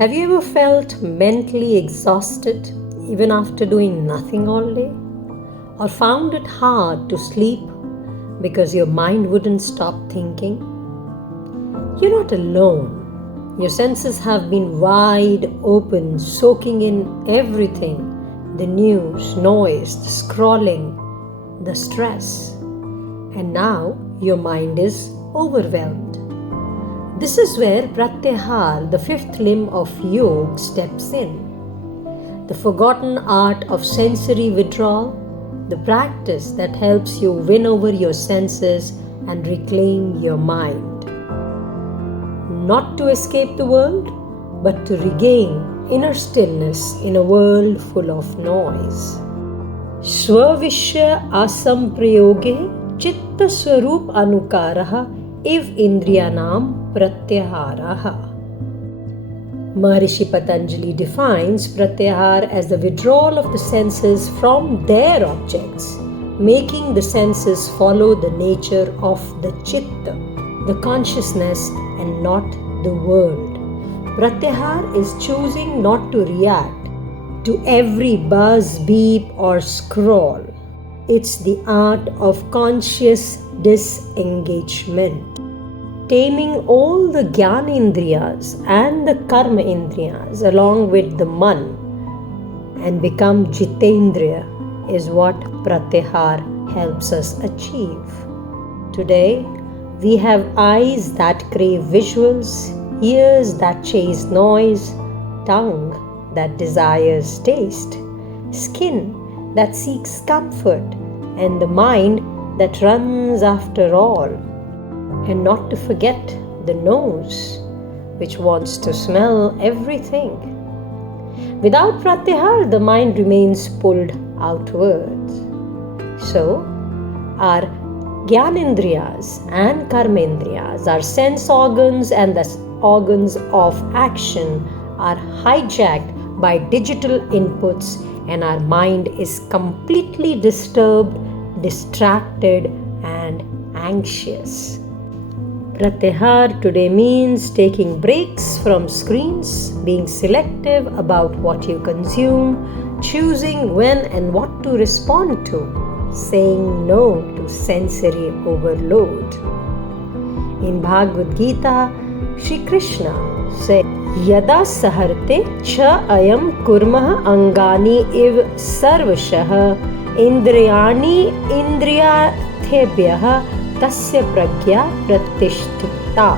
Have you ever felt mentally exhausted even after doing nothing all day? Or found it hard to sleep because your mind wouldn't stop thinking? You're not alone. Your senses have been wide open, soaking in everything: the news, noise, the scrolling, the stress. And now your mind is overwhelmed. This is where Pratyāhāra, the fifth limb of yoga, steps in. The forgotten art of sensory withdrawal, the practice that helps you win over your senses and reclaim your mind. Not to escape the world, but to regain inner stillness in a world full of noise. Svavishya asamprayoge chitta swarup anukaraha iv indriyanam pratyaharaha. Maharishi Patanjali defines Pratyahara as the withdrawal of the senses from their objects, making the senses follow the nature of the chitta, the consciousness, and not the world. Pratyahara is choosing not to react to every buzz, beep, or scroll. It's the art of conscious disengagement. Taming all the gyanendriyas and the karmendriyas along with the man and become jitendriya is what Pratyahara helps us achieve. Today, we have eyes that crave visuals, ears that chase noise, tongue that desires taste, skin that seeks comfort, and the mind that runs after all. And not to forget the nose, which wants to smell everything. Without Pratyahara, the mind remains pulled outwards. So, our gyanendriyas and karmendriyas, our sense organs and the organs of action, are hijacked by digital inputs, and our mind is completely disturbed, distracted, and anxious. Pratyahara today means taking breaks from screens, being selective about what you consume, choosing when and what to respond to, saying no to sensory overload. In Bhagavad Gita, Shri Krishna said, Yada saharte cha ayam kurmah angani iv sarvashah indriyani indriyathebhyah tasya pragya pratishtita.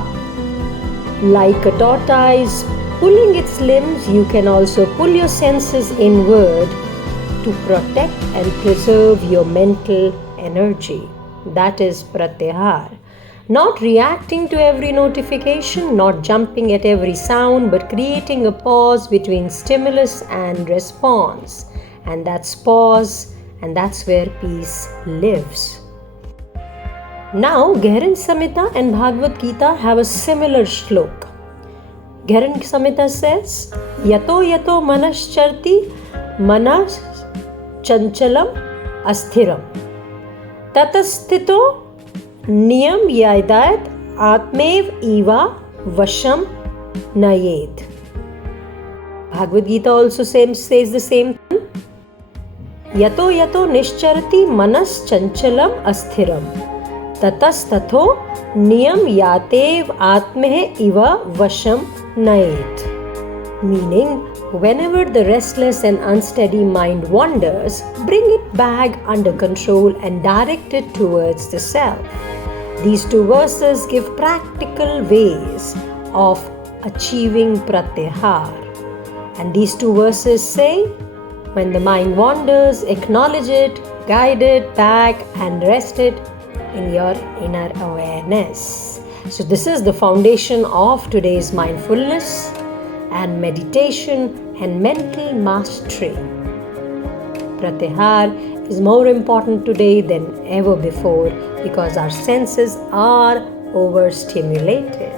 Like a tortoise pulling its limbs, you can also pull your senses inward to protect and preserve your mental energy. That is Pratyahara. Not reacting to every notification, not jumping at every sound, but creating a pause between stimulus and response. And that's pause, and that's where peace lives. Now, Gheranda Samhita and Bhagavad Gita have a similar shloka. Gheranda Samhita says, Yato yato manascharti manas chanchalam asthiram tatastito niyam yaidat atmev eva vasham nayed. Bhagavad Gita also says the same thing. Yato yato nischarati manas chanchalam asthiram tatastatho niyam yatev atmeh iva vasham nayet. Meaning, whenever the restless and unsteady mind wanders, bring it back under control and direct it towards the self. These two verses give practical ways of achieving Pratyahara. And these two verses say, when the mind wanders, acknowledge it, guide it back, and rest it in your inner awareness. So this is the foundation of today's mindfulness and meditation and mental mastery. Pratyahara is more important today than ever before because our senses are overstimulated.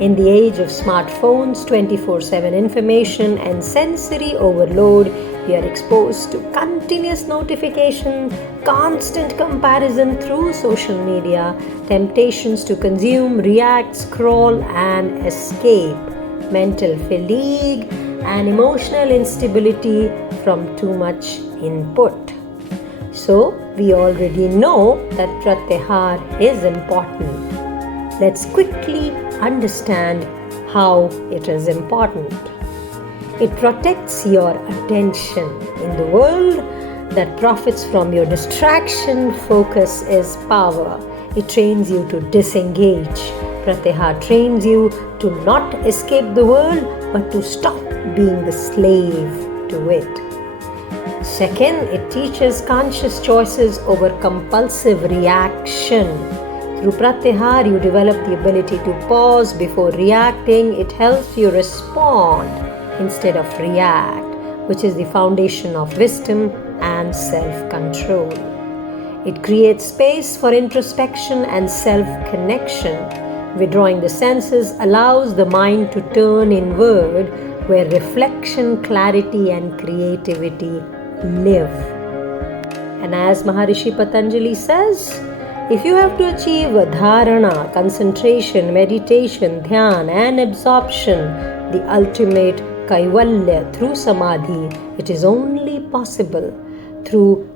In the age of smartphones, 24/7 information and sensory overload, we are exposed to continuous notification, constant comparison through social media, temptations to consume, react, scroll, and escape. mental fatigue, and emotional instability from too much input. So, we already know that Pratyahara is important. Let's quickly understand how it is important. It protects your attention. In the world that profits from your distraction, focus is power. It trains you to disengage. Pratyahara trains you to not escape the world, but to stop being the slave to it. Second, it teaches conscious choices over compulsive reaction. Through Pratyahara, you develop the ability to pause before reacting. It helps you respond instead of react, which is the foundation of wisdom and self-control. It creates space for introspection and self-connection. Withdrawing the senses allows the mind to turn inward, where reflection, clarity, and creativity live. And as Maharishi Patanjali says, if you have to achieve a dharana, concentration, meditation, dhyan, and absorption, the ultimate kaivalya through samadhi, it is only possible through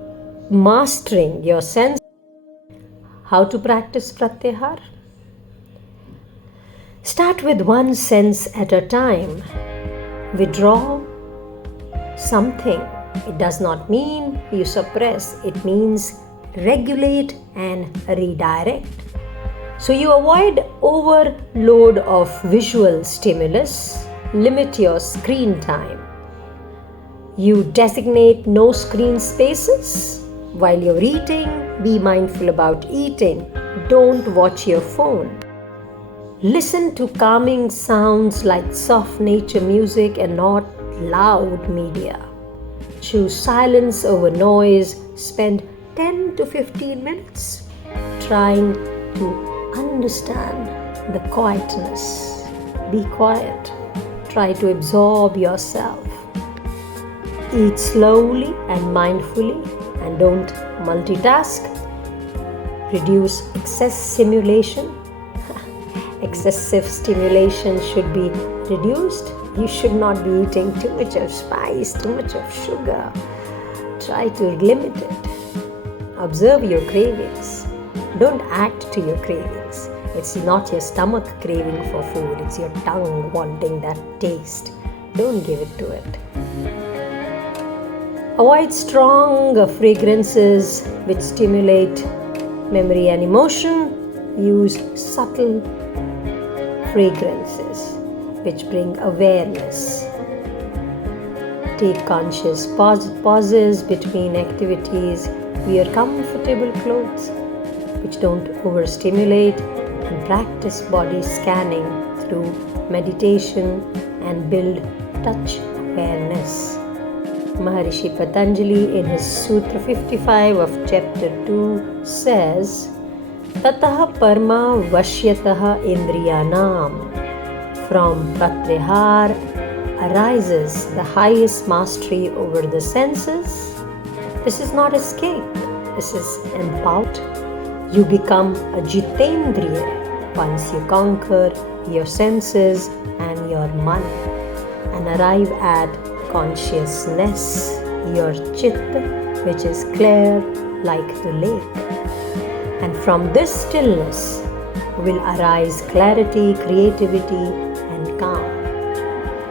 mastering your sense. How to practice Pratyahara? Start with one sense at a time. Withdraw something. It does not mean you suppress. It means regulate and redirect. So you avoid overload of visual stimulus. Limit your screen time. You designate no screen spaces. While you're eating, be mindful about eating. Don't watch your phone. Listen to calming sounds like soft nature music and not loud media. Choose silence over noise. Spend 10 to 15 minutes trying to understand the quietness. Be quiet. Try to absorb yourself. Eat slowly and mindfully, and don't multitask. Reduce excessive stimulation should be reduced. You should not be eating too much of spice, too much of sugar. Try to limit it. Observe your cravings. Don't act to your cravings. It's not your stomach craving for food. It's your tongue wanting that taste. Don't give it to it. Avoid strong fragrances which stimulate memory and emotion. Use subtle fragrances which bring awareness. Take conscious pauses between activities. Wear comfortable clothes which don't overstimulate, and practice body scanning through meditation and build touch awareness. Maharishi Patanjali in his Sutra 55 of chapter 2 says, Tataha parma vashyataha indriyanam. From Pratyahara arises the highest mastery over the senses. This is not escape. This is empowered. You become a jitendriya once you conquer your senses and your man and arrive at consciousness, your chitta, which is clear like the lake. And from this stillness will arise clarity, creativity, and calm.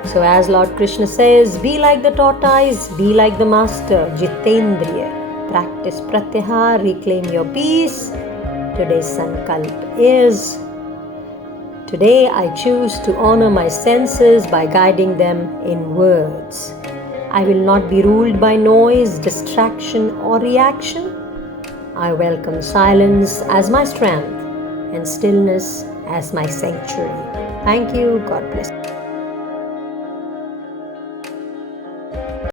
So as Lord Krishna says, be like the tortoise, be like the master, jitendriya. Practice Pratyahara, reclaim your peace. Today's sankalp is, today I choose to honor my senses by guiding them inwards. I will not be ruled by noise, distraction, or reaction. I welcome silence as my strength and stillness as my sanctuary. Thank you. God bless you.